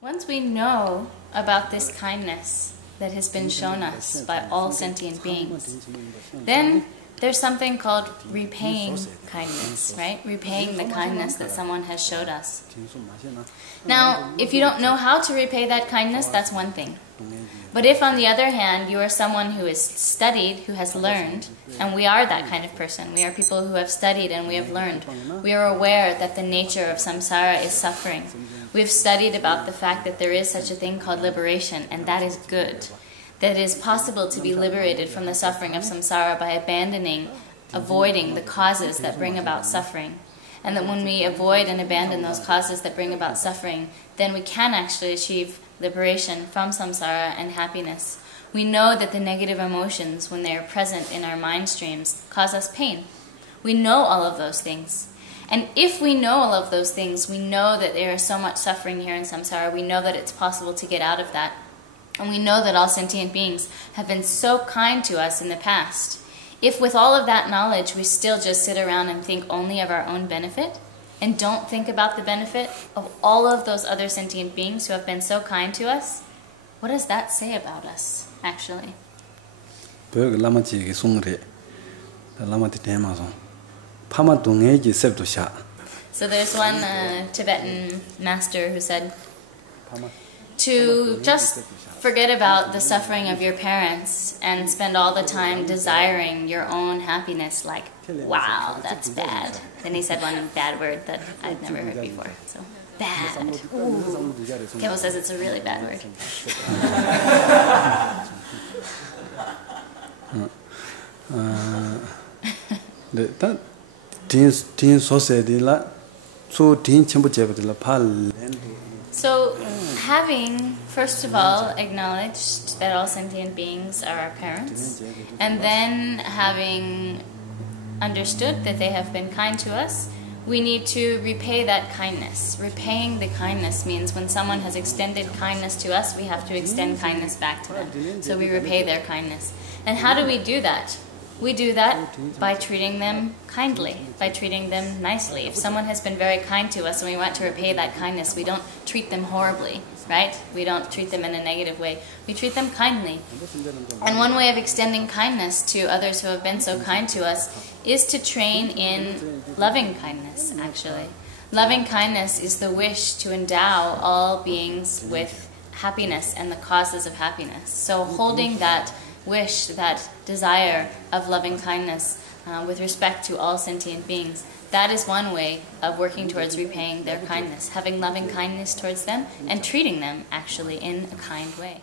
Once we know about this kindness that has been shown us by all sentient beings, then there's something called repaying kindness, right? Repaying the kindness that someone has showed us. Now, if you don't know how to repay that kindness, that's one thing. But if, on the other hand, you are someone who has studied, who has learned, and we are that kind of person, we are people who have studied and we have learned, we are aware that the nature of samsara is suffering. We've studied about the fact that there is such a thing called liberation, and that is good. That it is possible to be liberated from the suffering of samsara by avoiding the causes that bring about suffering. And that when we avoid and abandon those causes that bring about suffering, then we can actually achieve liberation from samsara and happiness. We know that the negative emotions, when they are present in our mind streams, cause us pain. We know all of those things. And if we know all of those things, we know that there is so much suffering here in samsara, we know that it's possible to get out of that. And we know that all sentient beings have been so kind to us in the past. If with all of that knowledge we still just sit around and think only of our own benefit, and don't think about the benefit of all of those other sentient beings who have been so kind to us, what does that say about us, actually? So there's one Tibetan master who said, to just forget about the suffering of your parents and spend all the time desiring your own happiness, like, wow, that's bad. Then he said one bad word that I'd never heard before. So, bad. Ooh. Kevo says it's a really bad word. So, having, first of all, acknowledged that all sentient beings are our parents, and then having understood that they have been kind to us, we need to repay that kindness. Repaying the kindness means when someone has extended kindness to us, we have to extend kindness back to them. So we repay their kindness. And how do we do that? We do that by treating them kindly, by treating them nicely. If someone has been very kind to us and we want to repay that kindness, we don't treat them horribly, right? We don't treat them in a negative way. We treat them kindly. And one way of extending kindness to others who have been so kind to us is to train in loving kindness, actually. Loving kindness is the wish to endow all beings with happiness and the causes of happiness. So holding that wish, that desire of loving kindness with respect to all sentient beings, that is one way of working towards repaying their kindness, having loving kindness towards them and treating them actually in a kind way.